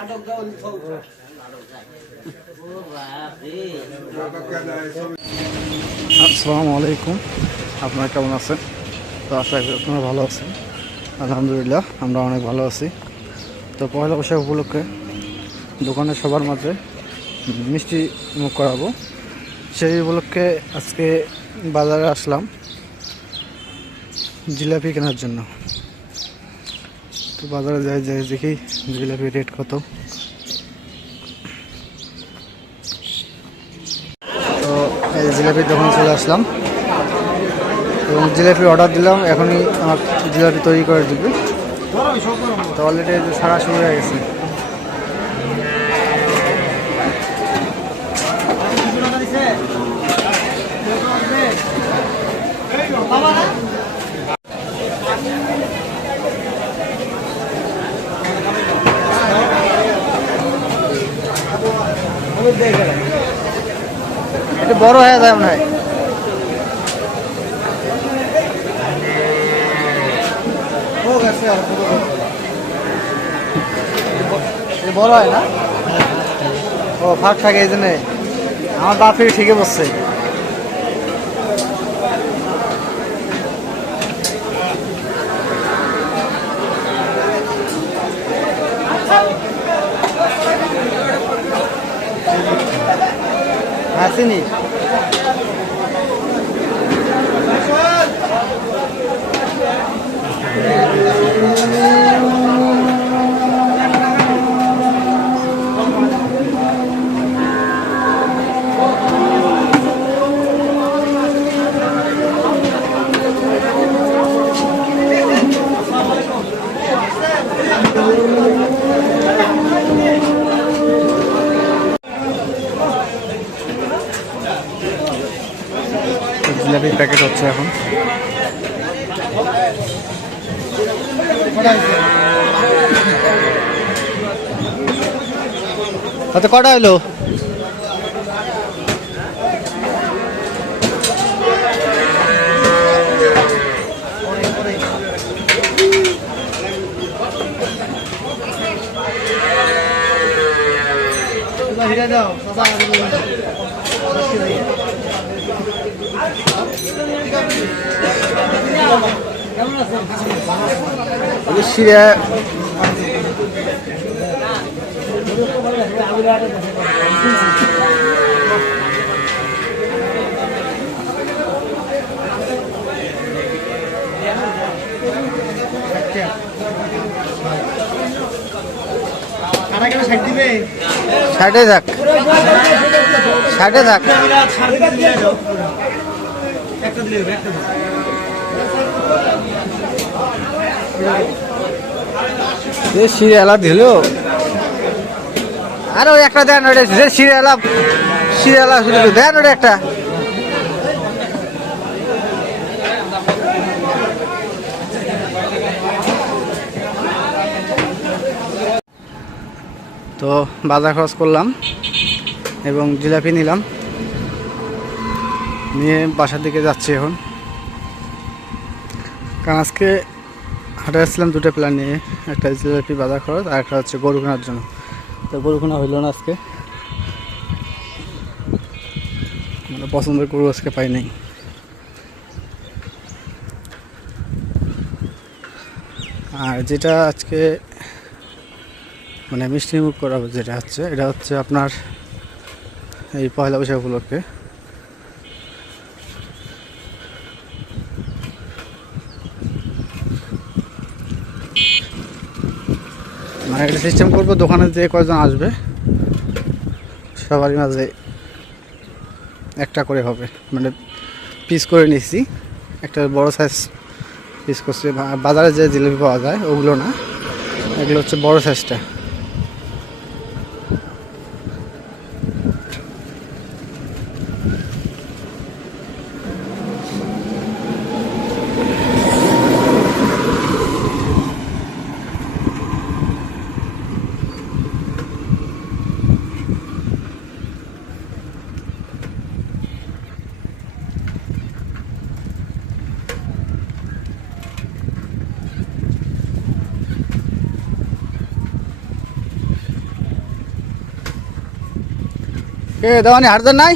আসসালামু আলাইকুম, আপনারা কেমন আছেন? তো আশা করি আপনারা ভালো আছেন। আলহামদুলিল্লাহ আমরা অনেক ভালো আছি। তো পয়লা বৈশাখ উপলক্ষে দোকানে সবার মাঝে মিষ্টি মুখ করাবো, সেই উপলক্ষে আজকে বাজারে আসলাম জিলাপি কেনার জন্য। তো বাজারে যাই দেখি জিলাপি রেট কত। তো এই জিলাপির দোকানে চলে আসলাম এবং জিলাপি অর্ডার দিলাম, এখনই আমার জিলাপি তৈরি করে দিবে। তো অলরেডি সারা শুরু হয়ে গেছে। এটা বড় হয়ে যায় মনে হয়। বড় হয় না, ও ফাঁক থাকে এই জন্য। আমার বাপি ঠিকই বসছে। আসেনি জিলাপির প্যাকেট হচ্ছে এখন। কত কটা হলো? শিরা ষাটে থাক, ষাটে থাক। শিরালা দিল আর ওই একটা দেন, ওটা শিরালা শিরালা দেন, ওটা একটা। তো বাজার খরচ করলাম এবং জিলাপি নিলাম, নিয়ে বাসার দিকে যাচ্ছি এখন। কারণ আজকে হাটে আসছিলাম দুটো প্ল্যান নিয়ে, একটা জিলাপি বাজার খরচ আর একটা হচ্ছে গরু কেনার জন্য। তো গরু কেনা হইল না আজকে, মানে পছন্দের গরু আজকে পাই নাই। আর যেটা আজকে মানে মিষ্টি মুখ করাবো যেটা হচ্ছে, এটা হচ্ছে আপনার এই পয়লা বৈশাখ উপলক্ষে। মানে একটা সিস্টেম করবো, দোকানে যে কয়জন আসবে সবারই মাঝে একটা করে হবে, মানে পিস করে নিচ্ছি। একটা বড় সাইজ পিস করছি, বাজারে যে জিলাপি পাওয়া যায় ওগুলো না, এগুলো হচ্ছে বড় সাইজটা। কে দেওয়ানি হাটদার নাই?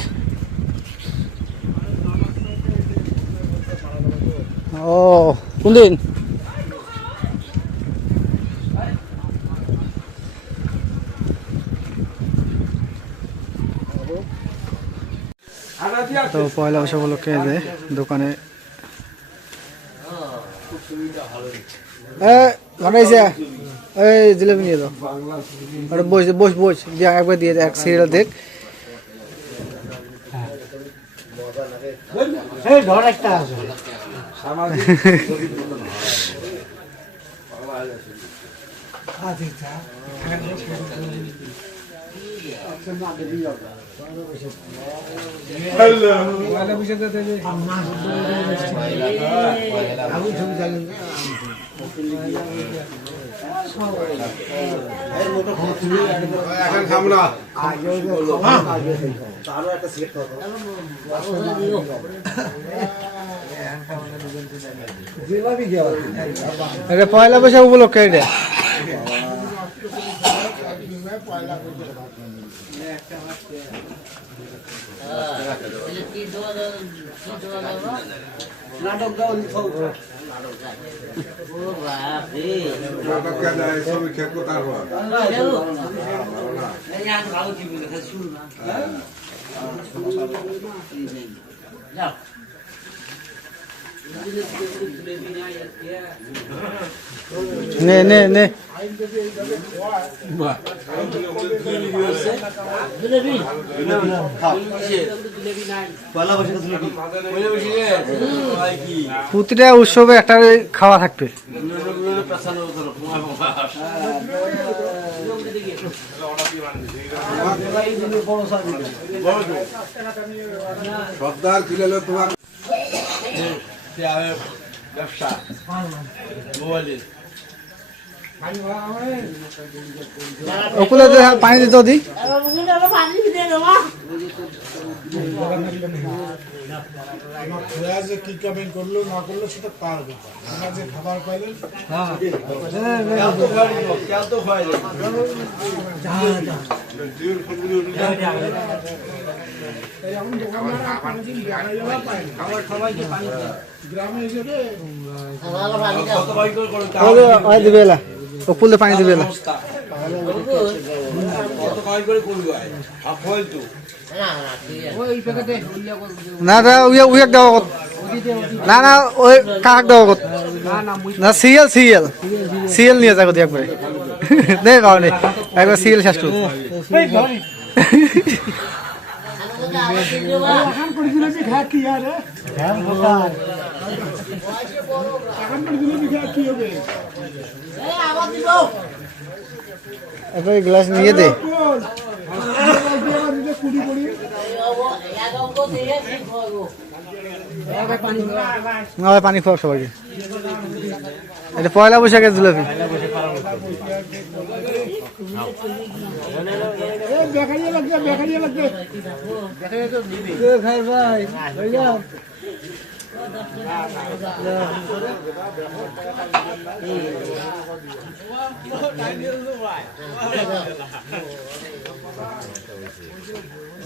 ও কোন দিন? তো পয়লা বৈশাখ উপলক্ষে যে দোকানে ঘটাইছে এই জিলেবি নিয়ে দাও। বস বস বস দিয়ে একবার দিয়ে এক সিরিয়াল দেখ। পয়লা বৈশাখ উপলক্ষে এটা নে নে নে প্রতিটা উৎসবে একটা খাওয়া থাকবে। সর্দার ছিল তোমার ব্যবসা ওগুলো পানি দিত দি কি কামেন্ট করলো না করলো সেটা তার ব্যাপার। যে খাবার পাইলেন গ্রামে এসে দিবে ফুলে পানি দিবে না না উইয়াক দেওয়া না না ওই কাক দেওয়া না সিএল সিএল সিএল নিয়ে যাবো একবারে দেখ কারণে একবার সিএল শেষ করবো। একবার গ্লাস নিয়ে দে পানি খাওয়া সবাইকে। এটা পয়লা বৈশাখের জিলাপি।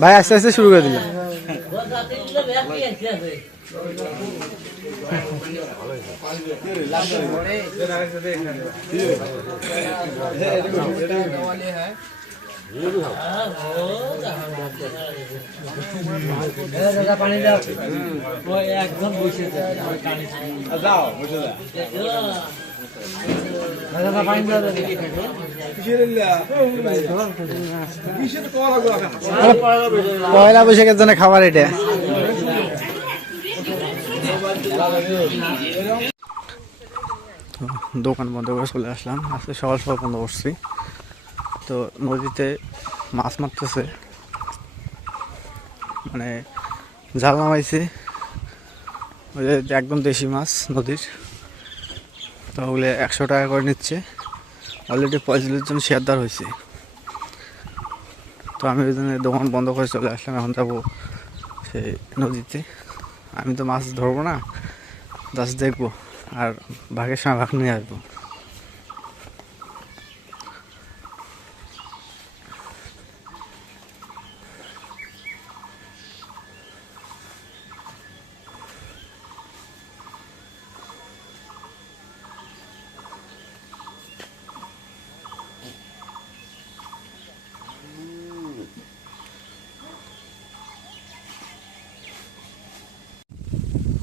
ভাই আস্তে আস্তে শুরু করে দিলাম। পানি দাও একদম বসে যাও পয়লা বৈশাখের জন্য খাবার এটা। দোকান বন্ধ করে চলে আসলাম। আজকে সকাল সকাল বন্ধ করছি। তো নদীতে মাছ মারতেছে, মানে জাল নামাইছে, ওই যে একদম দেশি মাছ নদীর। তো ওগুলো 100 টাকা করে নিচ্ছে। অলরেডি 45 জন শেয়ারদার হয়েছে। তো আমি ওই জন্য দোকান বন্ধ করে চলে আসলাম। এখন যাবো সেই নদীতে। আমি তো মাছ ধরবো না, জাস্ট দেখবো আর ভাগের সময় ভাগ নিয়ে আসবো।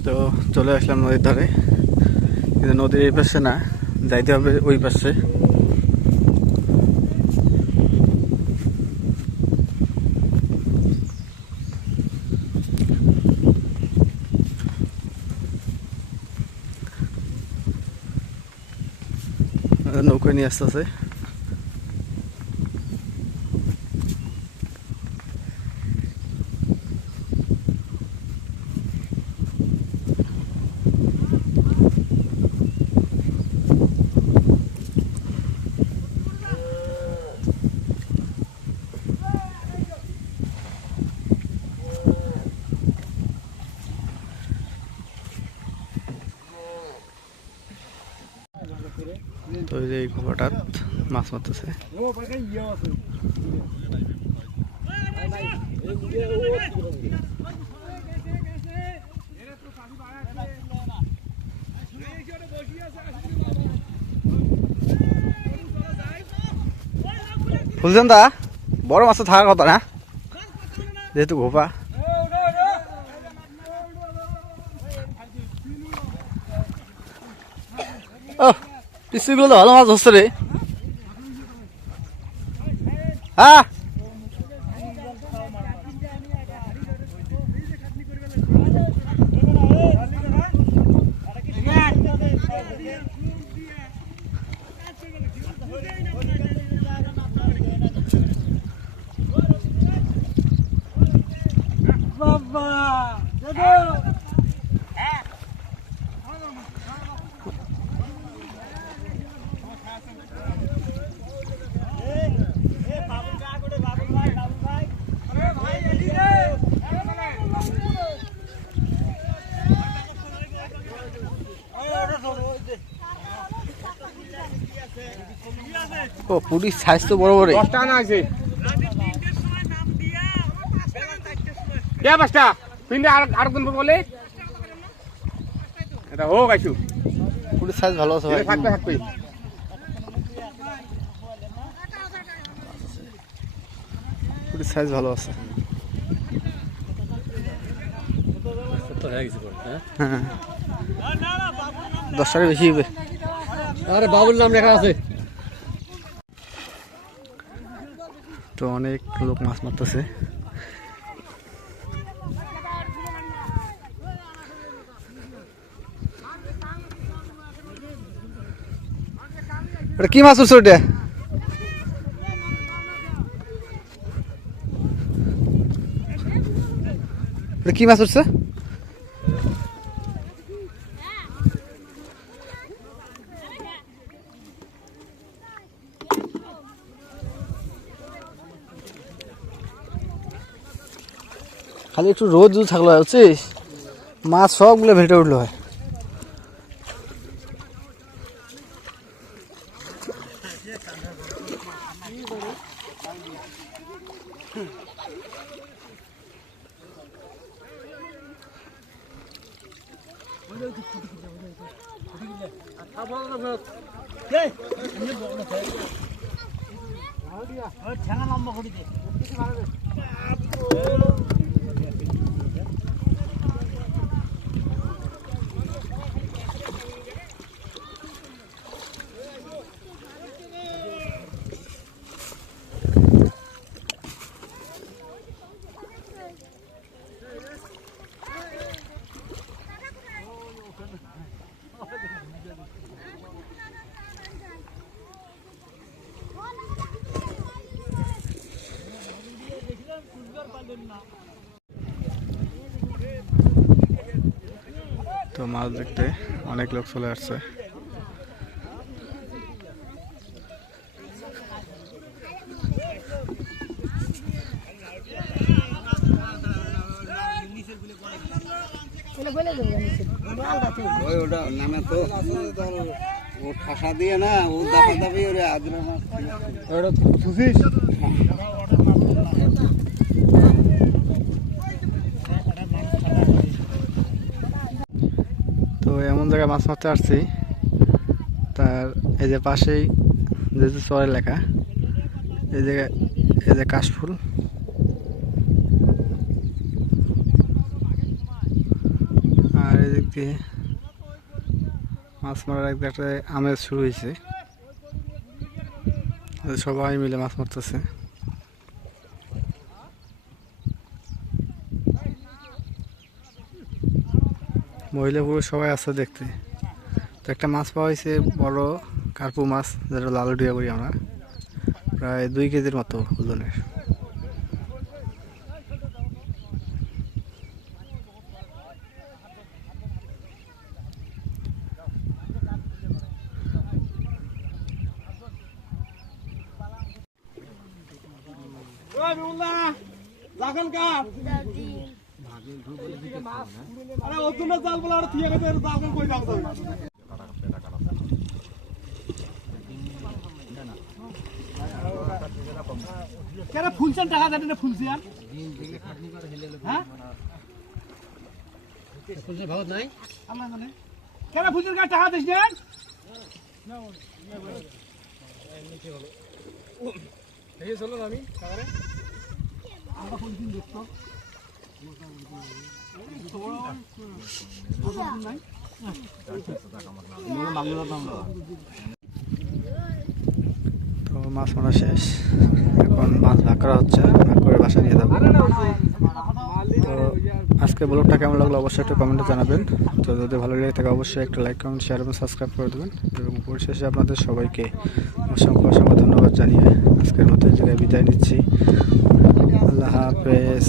তো চলে আসলাম নদীর ধারে, কিন্তু নদীর এই পাশে না, যাইতে হবে ওই পাশে। নৌকা নিয়ে আসতেছে। তো এই যে ঘোড়াটা মাছ মারতেছে। বুঝলেন দা, বড় মাছ তো থাকার কথা না, যেহেতু ঘোপা। ও পিসিগুলো তো ভালো মাছ ধরছে রে। হ্যাঁ ও পুলিশ সাইজ তো বড় বড়। 10 টাকা না আছে কে 5টা পিন্ডে আর কোন বলে এটা হোক আইছু পুলিশ সাইজ ভালো আছে ভাই। থাকবে থাকবে পুলিশ সাইজ ভালো আছে। হ্যাঁ 10 টাকা বেশি হবে। আরে বাবুর নাম লেখা আছে। তো অনেক লোক মাছ মারতেছে। এটা কি মাছ উঠছে ওটা? এটা কি মাছ উঠছে? খালি একটু রোদ যদি থাকলো বুঝছিস, মাছ সবগুলো ভেটে উঠলো হয়। তো মাছ দেখতে অনেক লোক চলে আসছে। ওই ওটা নামে তো ও ঠাসা দিয়ে না ও দাপা দাপি ওরে আদরা মাছ ওটা খুশিস। তো এমন জায়গায় মাছ মারতে আসছি, তার এই যে পাশেই যেহেতু চরের লেখা, এই জায়গায় এই যে কাশফুল, আর এই দিয়ে মাছ মারার একটা আমেজ শুরু হয়েছে, সবাই মিলে মাছ মারতেছে। মহিলা পুরুষ সবাই আছে দেখতে। তো একটা মাছ পাওয়া হয়েছে, বড় কার্পু মাছ, যেটা লাল ডিয়া করি আমরা, প্রায় 2 কেজির মতো ওজনের। কেন ফুলছেন টাকা দেন না ফুলছেন? হ্যাঁ ফুলছেন ভালো নাই আল্লাহ জানে। কেন ফুলছেন টাকা দিস দেন? এই চলো আমি টাকা রে আমরা ফুলছেন দেখতো তো মাছ মারা শেষ, এখন মাছ ভাগ করা হচ্ছে, ভাগ করে বাসায় নিয়ে যাবো। তো আজকে ব্লগটা কেমন লাগলো অবশ্যই একটু কমেন্টে জানাবেন। তো যদি ভালো লেগে থাকে অবশ্যই একটা লাইক, কমেন্ট, শেয়ার এবং সাবস্ক্রাইব করে দেবেন। এবং পরিশেষে আপনাদের সবাইকে অসংখ্য অসংখ্য ধন্যবাদ জানিয়ে আজকের মতো এই জায়গায় বিদায় নিচ্ছি। আল্লাহ হাফেজ।